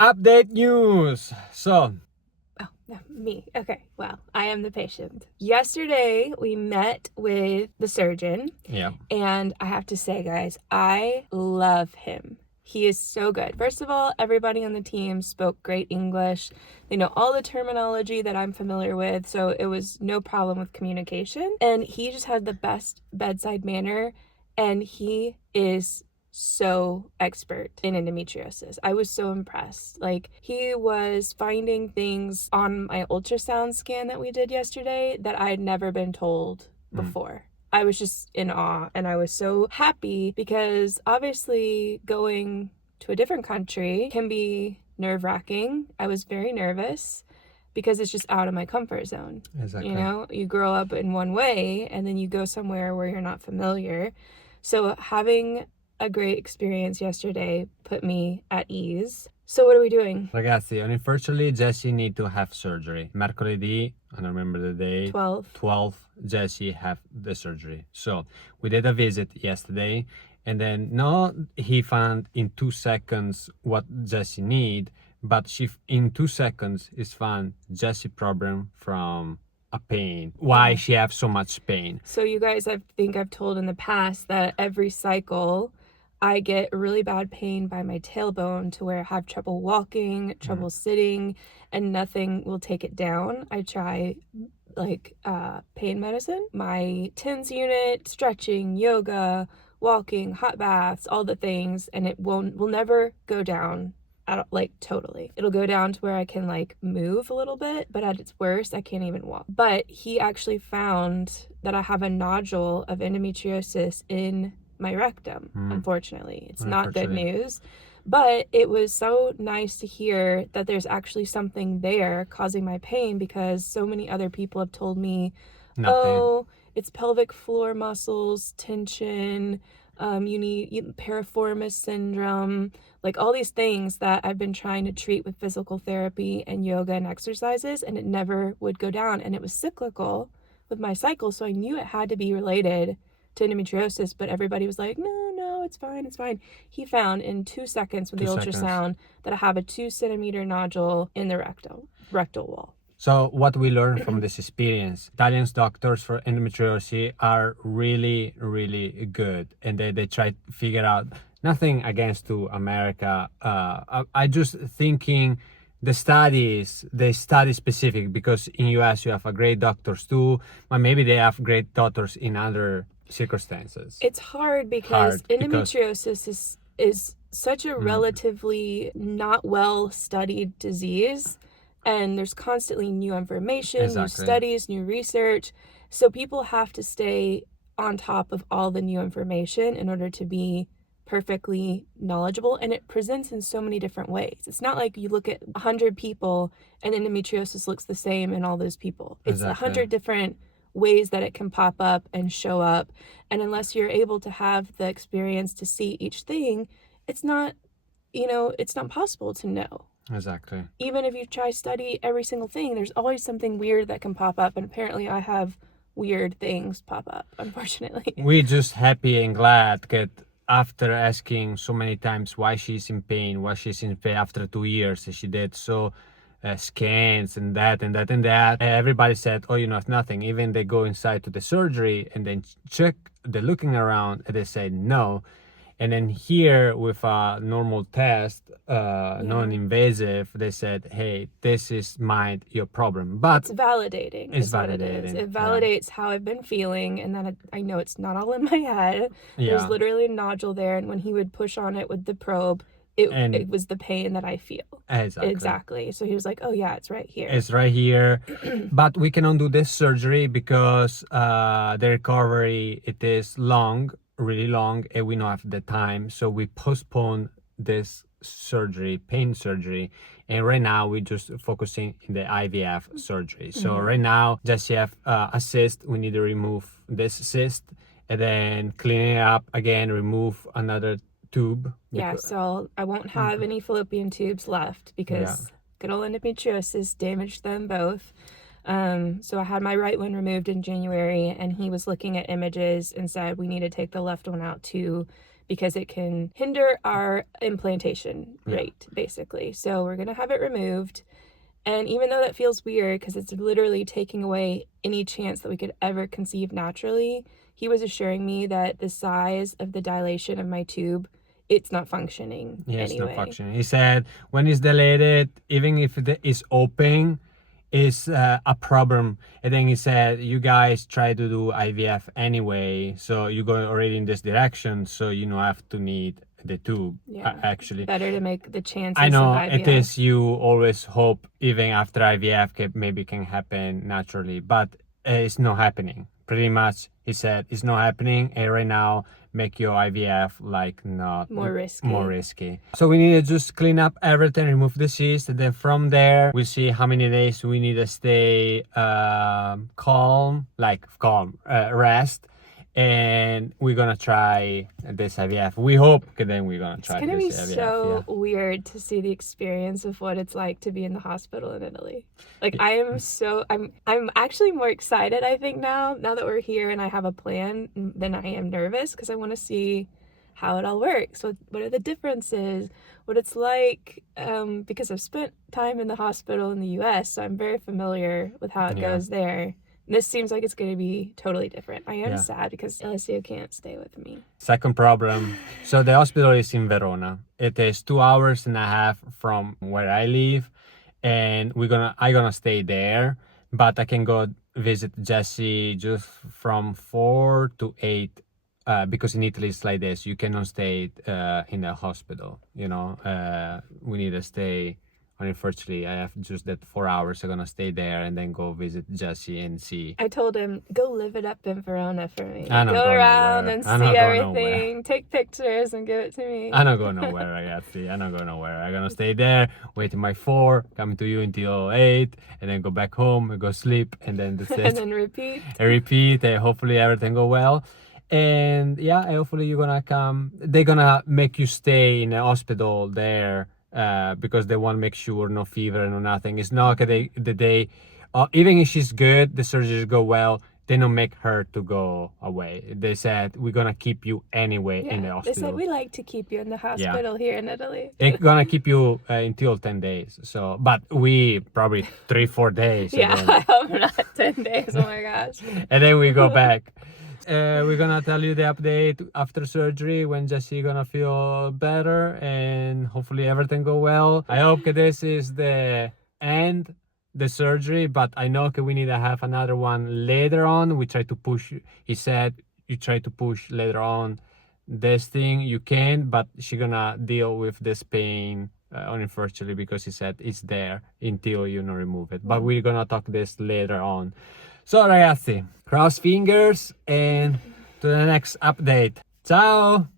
Update news. So, Oh, no, me. Okay, well, I am the patient. Yesterday, we met with the surgeon, yeah. and I have to say, guys, I love him. He is so good. First of all, everybody on the team spoke great English. They know all the terminology that I'm familiar with, so it was no problem with communication. And he just had the best bedside manner, and he is so expert in endometriosis. I was so impressed. Like, he was finding things on my ultrasound scan that we did yesterday that I had never been told before. I was just in awe, and I was so happy because obviously going to a different country can be nerve-wracking. I was very nervous because it's just out of my comfort zone. Exactly. You know, you grow up in one way and then you go somewhere where you're not familiar. So having a great experience yesterday put me at ease. So what are we doing? Ragazzi, unfortunately, Jessi need to have surgery. Mercoledì, I don't remember the day. 12th, Jessi have the surgery. So we did a visit yesterday, and then no, he found in 2 seconds what Jessi need, but she in 2 seconds is found Jessi problem from a pain. Why she have so much pain? So you guys, I think I've told in the past that every cycle I get really bad pain by my tailbone to where I have trouble walking, trouble sitting, and nothing will take it down. I try like pain medicine, my TENS unit, stretching, yoga, walking, hot baths, all the things, and it will never go down at, like, totally. It'll go down to where I can like move a little bit, but at its worst I can't even walk. But he actually found that I have a nodule of endometriosis in my rectum. Unfortunately, it's not good news, but it was so nice to hear that there's actually something there causing my pain, because so many other people have told me, oh, it's pelvic floor muscles tension, you need piriformis syndrome, like all these things that I've been trying to treat with physical therapy and yoga and exercises, and it never would go down, and it was cyclical with my cycle, so I knew it had to be related to endometriosis, but everybody was like, no, it's fine. He found in 2 seconds with the ultrasound that I have a 2 centimeter nodule in the rectal wall. So what we learned from this experience, Italian doctors for endometriosis are really, really good, and they try to figure out, nothing against to America. I just thinking the studies, they study specific, because in US you have a great doctors too, but maybe they have great doctors in other circumstances. It's hard because endometriosis is such a relatively not well studied disease, and there's constantly new information, new studies, new research. So people have to stay on top of all the new information in order to be perfectly knowledgeable, and it presents in so many different ways. It's not like you look at 100 people and endometriosis looks the same in all those people. It's 100 different ways that it can pop up and show up, and unless you're able to have the experience to see each thing, it's not possible to know. Exactly. Even if you try study every single thing, there's always something weird that can pop up, and apparently I have weird things pop up, unfortunately. We're just happy and glad that after asking so many times why she's in pain after 2 years, she did so scans and that, everybody said, oh, nothing. Even they go inside to the surgery and then check, they're looking around and they say no. And then here with a normal test, non-invasive, they said, hey, this is your problem. But it's validating. It's validating. It validates how I've been feeling, and then I know it's not all in my head. There's literally a nodule there, and when he would push on it with the probe, it was the pain that I feel. Exactly. So he was like, oh yeah, it's right here. It's right here. But we cannot do this surgery because the recovery, it is long, really long, and we don't have the time. So we postpone this surgery, pain surgery. And right now we're just focusing in the IVF surgery. So right now, just have a cyst. We need to remove this cyst and then clean it up again, remove another tube. Yeah, so I won't have any fallopian tubes left because good old endometriosis damaged them both. So I had my right one removed in January, and he was looking at images and said we need to take the left one out too, because it can hinder our implantation Yeah. rate, basically. So we're going to have it removed. And even though that feels weird because it's literally taking away any chance that we could ever conceive naturally, he was assuring me that the size of the dilation of my tube, it's not functioning Yes, anyway. not functioning. He said when it's dilated, even if it is open, is a problem. And then he said, you guys try to do IVF anyway, so you go already in this direction, so you don't have to need the tube. Yeah. Actually, Better to make the chances I know of IVF. it is. You always hope even after IVF maybe can happen naturally, but it's not happening. Pretty much, he said it's not happening, and right now make your IVF like not More risky. More risky. So we need to just clean up everything, remove the cyst, and then from there we see how many days we need to stay calm, rest. And we're gonna try this IVF. We hope that then we're gonna try It's gonna this be IVF. so weird to see the experience of what it's like to be in the hospital in Italy. Like I'm actually more excited, I think, now that we're here and I have a plan, than I am nervous, because I want to see how it all works. What are the differences? What it's like, because I've spent time in the hospital in the US, so I'm very familiar with how it goes there. This seems like it's going to be totally different. I am sad because Alessio can't stay with me. Second problem. So the hospital is in Verona. It is 2.5 hours from where I live, and I'm gonna stay there. But I can go visit Jessi just from 4 to 8, because in Italy it's like this. You cannot stay in the hospital. We need to stay. Unfortunately, I have just that 4 hours. I'm gonna stay there and then go visit Jessi and see. I told him, go live it up in Verona for me. Go around and see everything, take pictures and give it to me. I'm not going nowhere, ragazzi. I'm not going nowhere. I'm gonna stay there, wait till my 4, come to you until 8, and then go back home and go sleep, and then that's it. And then repeat. Repeat, and hopefully everything go well. And hopefully you're gonna come. They're gonna make you stay in the hospital there. Because they want to make sure no fever, no nothing. It's not that they even if she's good, the surgeries go well, they don't make her to go away. They said, we're gonna keep you anyway in the hospital. They said, we like to keep you in the hospital here in Italy. They're gonna keep you until 10 days. So, but we probably 3-4 days. I hope not 10 days. Oh my gosh. And then we go back. We're gonna tell you the update after surgery when Jessi gonna feel better, and hopefully everything go well. I hope this is the end, the surgery, but I know we need to have another one later on. We try to push. He said you try to push later on this thing. You can, but she's gonna deal with this pain. Unfortunately, because he said it's there until you remove it. But we're gonna talk this later on. So ragazzi, cross fingers and to the next update. Ciao!